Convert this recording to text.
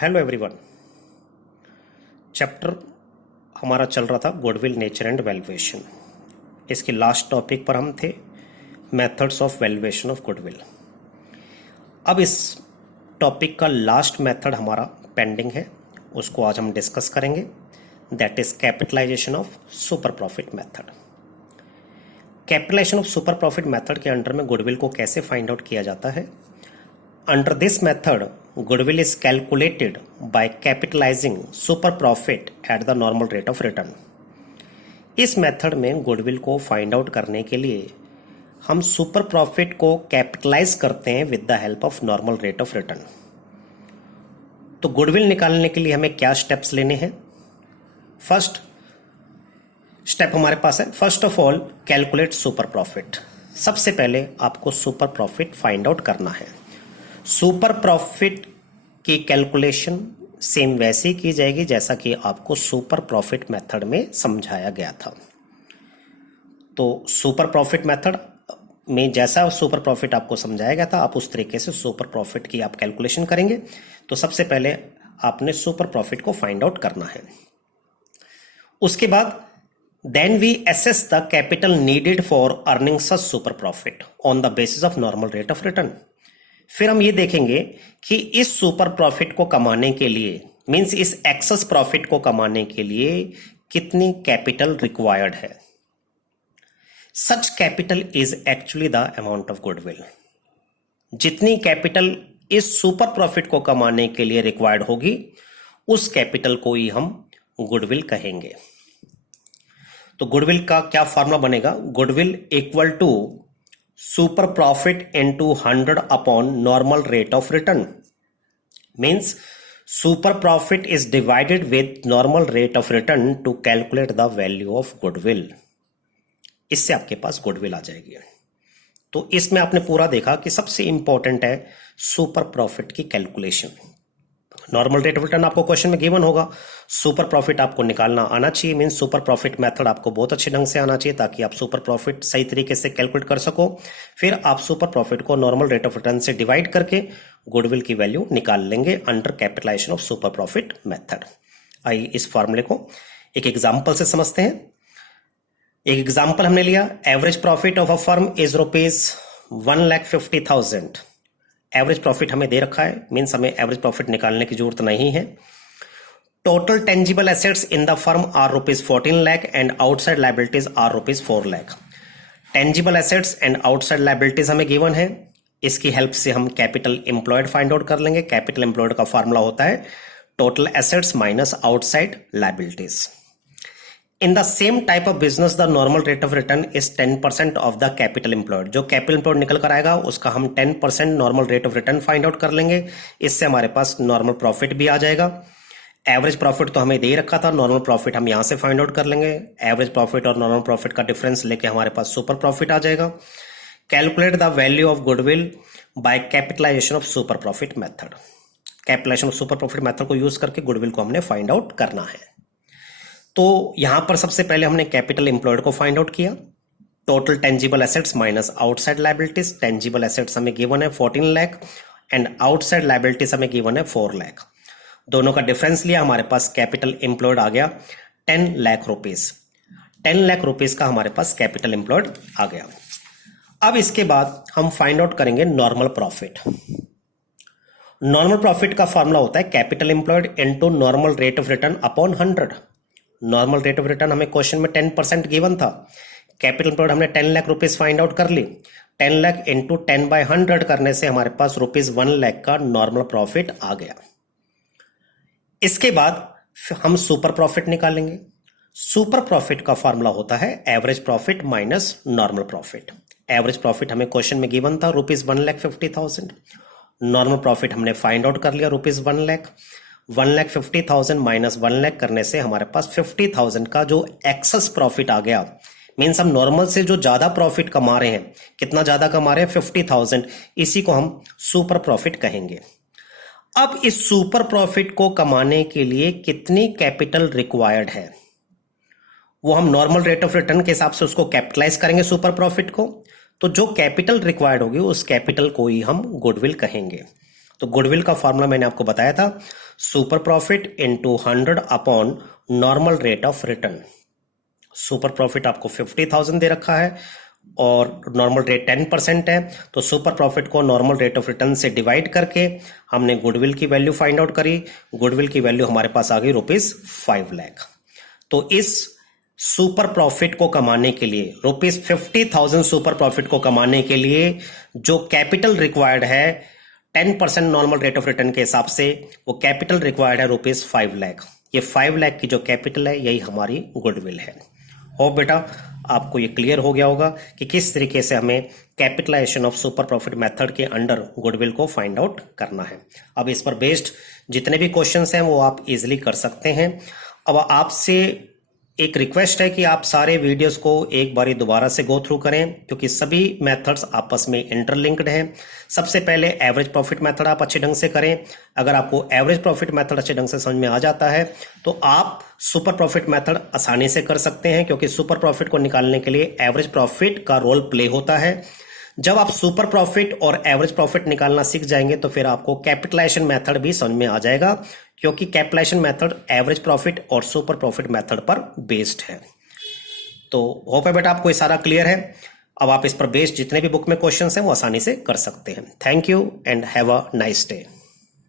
Hello everyone. Chapter हमारा चल रहा था गुडविल नेचर एंड वैल्यूएशन। इसके लास्ट टॉपिक पर हम थे methods of valuation of goodwill. अब इस टॉपिक का लास्ट मेथड हमारा पेंडिंग है, उसको आज हम डिस्कस करेंगे। That is capitalisation of super profit method. Capitalisation of super profit method के अंडर में गुडविल को कैसे फाइंड आउट किया जाता है। Under this method, goodwill is calculated by capitalizing super profit at the normal rate of return. इस method में goodwill को फाइंड आउट करने के लिए हम सुपर प्रॉफिट को कैपिटलाइज करते हैं with the help of normal rate of return. तो गुडविल निकालने के लिए हमें क्या स्टेप्स लेने हैं। फर्स्ट स्टेप हमारे पास है, first of all calculate super profit. सबसे पहले आपको सुपर प्रॉफिट फाइंड आउट करना है। सुपर प्रॉफिट की कैलकुलेशन सेम वैसे ही की जाएगी जैसा कि आपको सुपर प्रॉफिट मेथड में समझाया गया था। तो सुपर प्रॉफिट मेथड में जैसा सुपर प्रॉफिट आपको समझाया गया था, आप उस तरीके से सुपर प्रॉफिट की आप कैलकुलेशन करेंगे। तो सबसे पहले आपने सुपर प्रॉफिट को फाइंड आउट करना है। उसके बाद then we assess the capital needed for earning such super profit on the basis of normal rate of return. फिर हम ये देखेंगे कि इस सुपर प्रॉफिट को कमाने के लिए, मींस इस एक्सेस प्रॉफिट को कमाने के लिए कितनी कैपिटल रिक्वायर्ड है। Such capital is actually the amount of goodwill. जितनी कैपिटल इस सुपर प्रॉफिट को कमाने के लिए रिक्वायर्ड होगी, उस कैपिटल को ही हम गुडविल कहेंगे। तो गुडविल का क्या फॉर्मूला बनेगा, goodwill equal to super profit into 100 upon normal rate of return. Means super profit is divided with normal rate of return to calculate the value of goodwill. इससे आपके पास goodwill आ जाएगी। तो इसमें आपने पूरा देखा कि सबसे इंपॉर्टेंट है सुपर प्रॉफिट की calculation. Normal rate of return आपको क्वेश्चन में गिवन होगा, सुपर प्रॉफिट आपको निकालना आना चाहिए। मींस सुपर प्रॉफिट मेथड आपको बहुत अच्छे ढंग से आना चाहिए ताकि आप सुपर प्रॉफिट सही तरीके से कैलकुलेट कर सको। फिर आप सुपर प्रॉफिट को नॉर्मल रेट ऑफ रिटर्न से डिवाइड करके गुडविल की वैल्यू निकाल लेंगे under capitalisation of super profit method. आइए इस फॉर्मूले को एक एग्जाम्पल से समझते हैं। एक एग्जाम्पल हमने लिया, average profit of a firm is ₹1,50,000। Average profit हमें दे रखा है, मींस हमें एवरेज प्रॉफिट निकालने की जरूरत नहीं है। Total tangible assets in the firm are ₹14 lakh and outside liabilities are ₹4 lakh. Tangible assets and outside liabilities हमें गिवन है। इसकी हेल्प से हम कैपिटल एम्प्लॉयड फाइंड आउट कर लेंगे। कैपिटल एम्प्लॉयड का फॉर्मूला होता है total assets minus outside liabilities. In the same type of business, the normal rate of return is 10% of the capital employed। जो कैपिटल एम्प्लॉयड निकल कर आएगा उसका हम 10% normal rate of return find out कर लेंगे। इससे हमारे पास नॉर्मल प्रॉफिट भी आ जाएगा। एवरेज प्रॉफिट तो हमें दे रखा था, नॉर्मल प्रॉफिट हम यहां से फाइंड आउट कर लेंगे। एवरेज प्रॉफिट और नॉर्मल प्रॉफिट का डिफरेंस लेके हमारे पास सुपर प्रॉफिट आ जाएगा। Calculate the value of goodwill by capitalisation of super profit method. Capitalisation of super profit method को यूज करके गुडविल को हमने फाइंड आउट करना है। तो यहां पर सबसे पहले हमने कैपिटल एम्प्लॉयड को फाइंड आउट किया। Total tangible assets minus outside liabilities. Tangible assets हमें गिवन है 14 लाख एंड आउटसाइड लायबिलिटीज हमें गिवन है 4 लाख। दोनों का डिफरेंस लिया, हमारे पास कैपिटल एम्प्लॉयड आ गया 10 लाख रुपीज। 10 लाख रुपीज का हमारे पास कैपिटल एम्प्लॉयड आ गया। अब इसके बाद हम फाइंड आउट करेंगे नॉर्मल प्रॉफिट। नॉर्मल प्रॉफिट का फॉर्मूला होता है capital employed into normal rate of return upon 100। Normal rate of return हमें क्वेश्चन में 10% गिवन था। कैपिटल एम्प्लॉयड हमने 10 लाख रुपीज फाइंड आउट कर ली। 10 लाख इंटू 10/100 करने से हमारे पास ₹1 लाख का नॉर्मल प्रॉफिट आ गया। इसके बाद हम सुपर प्रॉफिट निकालेंगे। सुपर प्रॉफिट का फॉर्मूला होता है average profit minus normal profit. Average profit हमें क्वेश्चन में गिवन था ₹1,50,000। नॉर्मल प्रॉफिट हमने फाइंड आउट कर लिया ₹1 लाख। 1,50,000 माइनस 1 लाख करने से हमारे पास 50,000 का जो एक्सेस प्रॉफिट आ गया। मीन्स हम नॉर्मल से जो ज्यादा प्रॉफिट कमा रहे हैं, कितना ज्यादा कमा रहे हैं 50,000, इसी को हम सुपर प्रॉफिट कहेंगे। अब इस सुपर प्रॉफिट को कमाने के लिए कितनी कैपिटल रिक्वायर्ड है, वो हम नॉर्मल रेट ऑफ रिटर्न के हिसाब से उसको कैपिटलाइज करेंगे सुपर प्रॉफिट को। तो जो कैपिटल रिक्वायर्ड होगी उस कैपिटल को ही हम गुडविल कहेंगे। तो गुडविल का फॉर्मूला मैंने आपको बताया था, super profit into 100 upon normal rate of return. Super profit आपको 50,000 दे रखा है और नॉर्मल रेट 10% है, तो सुपर प्रॉफिट को नॉर्मल रेट ऑफ रिटर्न से डिवाइड करके हमने गुडविल की वैल्यू फाइंड आउट करी। गुडविल की वैल्यू हमारे पास आ गई ₹5 लाख। तो इस सुपर प्रॉफिट को कमाने के लिए, ₹50,000 सुपर प्रॉफिट को कमाने के लिए जो कैपिटल रिक्वायर्ड है 10% नॉर्मल रेट ऑफ रिटर्न के हिसाब से, वो कैपिटल रिक्वायर्ड है ₹5 लाख। ये 5 लाख की जो कैपिटल है यही हमारी गुडविल है। होप बेटा आपको ये क्लियर हो गया होगा कि किस तरीके से हमें capitalisation of super profit method के अंडर गुडविल को फाइंड आउट करना है। अब इस पर बेस्ड जितने भी क्वेश्चंस हैं वो आप इजीली कर सकते हैं। अब आपसे एक रिक्वेस्ट है कि आप सारे वीडियोस को एक बारी दोबारा से गो थ्रू करें, क्योंकि सभी मेथड्स आपस में इंटरलिंक्ड हैं। सबसे पहले एवरेज प्रॉफिट मेथड आप अच्छे ढंग से करें। अगर आपको एवरेज प्रॉफिट मेथड अच्छे ढंग से समझ में आ जाता है तो आप सुपर प्रॉफिट मेथड आसानी से कर सकते हैं, क्योंकि सुपर प्रॉफिट को निकालने के लिए एवरेज प्रॉफिट का रोल प्ले होता है। जब आप सुपर प्रॉफिट और एवरेज प्रॉफिट निकालना सीख जाएंगे तो फिर आपको कैपिटलाइजेशन मेथड भी समझ में आ जाएगा, क्योंकि कैपिटलाइजेशन मेथड एवरेज प्रॉफिट और सुपर प्रॉफिट मेथड पर बेस्ड है। तो होप है बेटा आपको ये सारा क्लियर है। अब आप इस पर बेस्ड जितने भी बुक में क्वेश्चंस हैं वो आसानी से कर सकते हैं। Thank you and have a nice day.